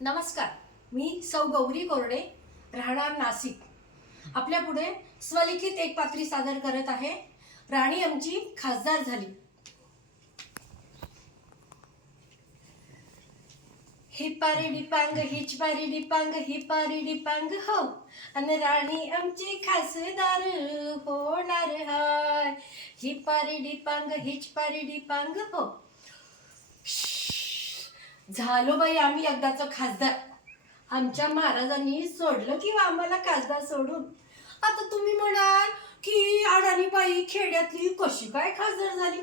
नमस्कार. मी सौ गौरी कोरडे, राहणार नाशिक. आपल्या पुढे स्वलिखित एक पात्री सादर करत आहे. राणी आमची खासदार झाली. ही पारी डिपांग हिच पारी डिपांग ही पारी डिपांग हो, आणि राणी आमची खासदार होणार हाय. ही पारी डिपांग हिच पारी डिपांग हो. झालो बाई आम्ही एकदाचं खासदार. आमच्या महाराजांनी सोडलं किंवा आम्हाला खासदार सोडून. आता तुम्ही म्हणाल की अडाणी बाई खेड्यातली कशी काय खासदार झाली.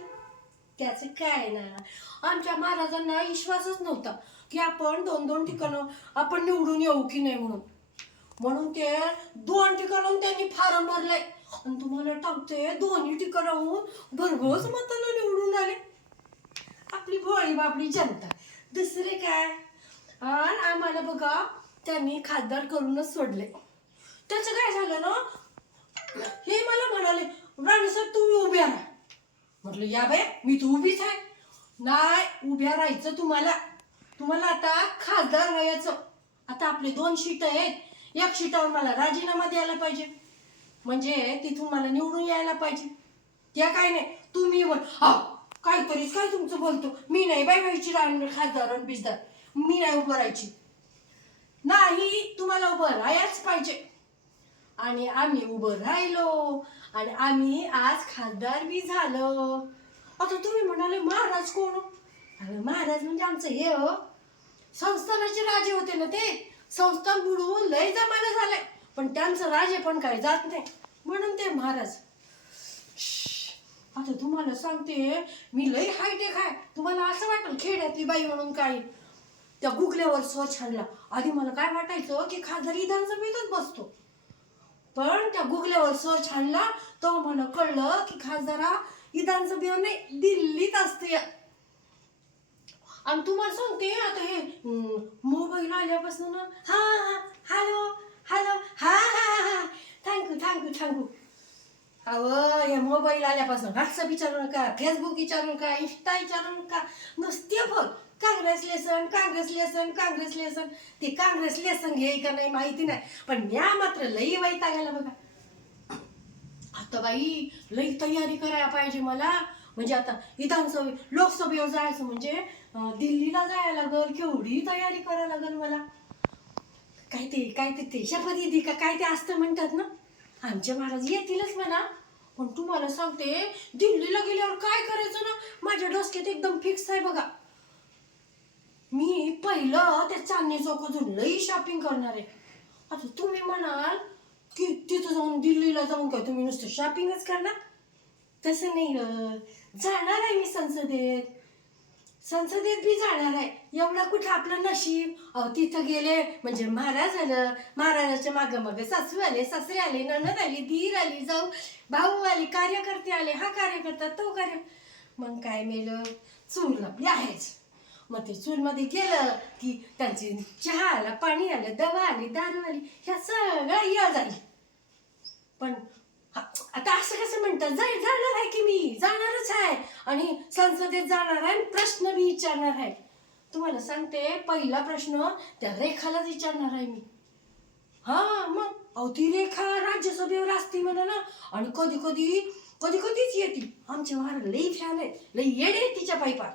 त्याचं काय ना, आमच्या महाराजांना विश्वासच नव्हता की आपण दोन दोन ठिकाणं आपण निवडून येऊ की नाही म्हणून ते 2 ठिकाणाहून त्यांनी फॉर्म भरलाय. आणि तुम्हाला टाकते दोन्ही ठिकाणाहून भरघोस मतानं निवडून आले आपली भोळी बापडी जनता. दुसरे काय, आणि आम्हाला बघा त्यांनी खासदार करूनच सोडले. त्याचं काय झालं ना, हे मला म्हणाले राणीसाहेब तुम्ही उभ्या राहा. म्हटलं या बाय मी तर उभीच आहे. नाही उभ्या राहायचं तुम्हाला आता खासदार व्हायचं. आता आपले 2 शीट आहेत. 1 शीटावर मला राजीनामा द्यायला पाहिजे, म्हणजे तिथून मला निवडून यायला पाहिजे. त्या काय नाही तुम्ही काहीतरीच काय तुमचं बोलतो. मी नाही बाई व्हायची खासदार आणि बिजदार. मी नाही उभं राहायची. नाही तुम्हाला उभं राहायच पाहिजे. आणि आम्ही उभं राहिलो आणि आम्ही आज खासदार बी झालो. आता तुम्ही म्हणाले महाराज कोण? अरे महाराज म्हणजे आमचं हे संस्थानाचे राजे होते ना. ते संस्थान बुडवून लय जमाना झालाय, पण त्यांचं राजे पण काय जात नाही म्हणून ते महाराज. आता तुम्हाला सांगते मी लई हायटेक आहे. तुम्हाला असं वाटेल खेड्यातली बाई म्हणून काही. त्या गुगल्यावर सर्च आणला. आधी मला काय वाटायचं की खासदार विधानसभेतच बसतो, पण त्या गुगल्यावर सर्च आणला तो मला कळलं की खासदारा विधानसभेवर नाही दिल्लीत असते. आणि तुम्हाला सांगते आता हे मोबाईल आल्यापासून ना, हा हॅलो हॅलो हा हा हा थँक्यू. अहो हे मोबाईल आल्यापासून व्हॉट्सअप विचारू नका, फेसबुक विचारू नका, इंस्टा विचारू नका, नुसते फोन. काँग्रेस लेसन. ते काँग्रेस लेसन घे का नाही माहिती नाही, पण म्या मात्र लई वैतागायला बघा. आता बाई लई तयारी करायला पाहिजे मला. म्हणजे आता लोकसभेवर जायचं म्हणजे दिल्लीला जायला लागल. केवढी तयारी करायला लागल मला. काय ते शपथ का काय ते असतं म्हणतात ना. आमचे महाराज येतीलच म्हणा, पण तुम्हाला सांगते दिल्लीला गेल्यावर काय करायचं ना, माझ्या डोसक्यात एकदम फिक्स आहे बघा. मी पहिलं त्या चांदणी चौकातून लई शॉपिंग करणार आहे. आता तुम्ही म्हणाल की तिथं जाऊन दिल्लीला जाऊन काय तुम्ही नुसतं शॉपिंगच करणार. तसं नाही, जाणार आहे मी संसदेत बी जाणार आहे. एवढा कुठं आपलं नशीब. तिथं गेले म्हणजे महाराज झालं. महाराजाच्या मागं सासू आले, सासरे आले, नणद आली, धीर आली, जाऊ भाऊ आले, कार्यकर्ते आले, हा कार्यकर्ता तो मग काय मेलं, चूल आपली आहेच. मग ते चूलमध्ये गेलं की त्यांची चहा आला, पाणी आलं, दवा आली, दारू आली, ह्या सगळ्या या झाली. पण आता असं कसं म्हणतात, जाणार आहे की मी जाणारच आहे आणि संसदेत जाणार आहे, प्रश्न बी विचारणार आहे. तुम्हाला सांगते पहिला प्रश्न त्या रेखालाच विचारणार आहे मी. मग ती रेखा राज्यसभेवर असती म्हणा ना, आणि कधीच येते. आमच्या महाराज लई फॅन आहे, लई येडे तिच्या पायपा.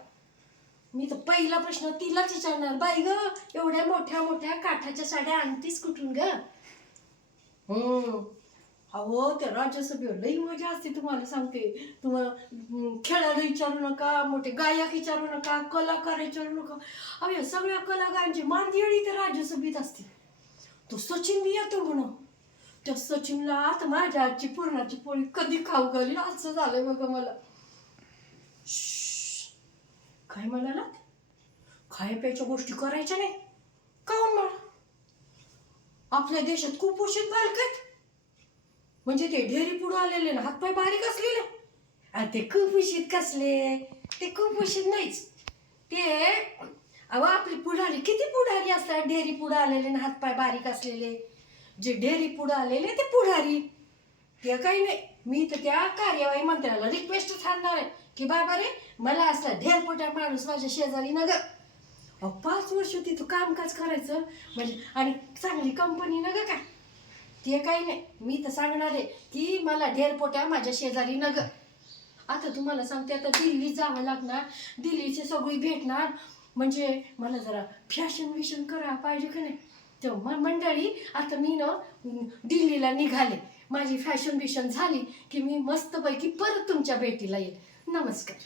मी तर पहिला प्रश्न तिलाच विचारणार, बाई ग एवढ्या मोठ्या काठाच्या साड्या आणतीस कुठून ग? अहो त्या राज्यसभेवर लई मजा असते. तुम्हाला सांगते, तुम्हाला खेळाडू विचारू नका, मोठे गायक विचारू नका, कलाकार विचारू नका. अहो सगळ्या कलाकारांची मांदियाळी त्या राज्यसभेत असते. तो सचिन बी येतो म्हणून. त्या सचिनला आता माझ्या आजची पुरणाची पोळी कधी खाऊ घाली असं झालंय बघा मला. काय म्हणाला? खायप्याच्या गोष्टी करायच्या नाही. काऊन म्हणा? आपल्या देशात कुपोषित बालकत म्हणजे ते ढेरी पुढं आलेले ना, हातपाय बारीक असलेले, ते कुपोषित कसले? ते कुपोषित नाहीच ते. अहो आपली पुढारी किती पुढारी असतात, ढेरी पुढं आलेले ना, हातपाय बारीक असलेले. जे ढेरी पुढं आलेले ते पुढारी. ते काही नाही. मी तर त्या कार्यवाही मंत्र्याला रिक्वेस्ट ठरणार आहे की बाबा रे मला असला ढेरपोट्या माणूस माझ्या शेजारी न ग. अहो 5 वर्ष तिथं कामकाज करायचं म्हणजे, आणि चांगली कंपनी न ग काय, ते काही नाही. मी तर सांगणार आहे की मला ढेरपोट्या माझ्या शेजारी न ग. आता तुम्हाला सांगते, आता दिल्लीत जावं लागणार, दिल्लीचे सगळी भेटणार, म्हणजे मला जरा फॅशन विशन करा पाहिजे का नाही. तेव्हा मंडळी आता मी ना दिल्लीला निघाले, माझी फॅशन बिशन झाली की मी मस्तपैकी परत तुमच्या भेटीला येईल. नमस्कार.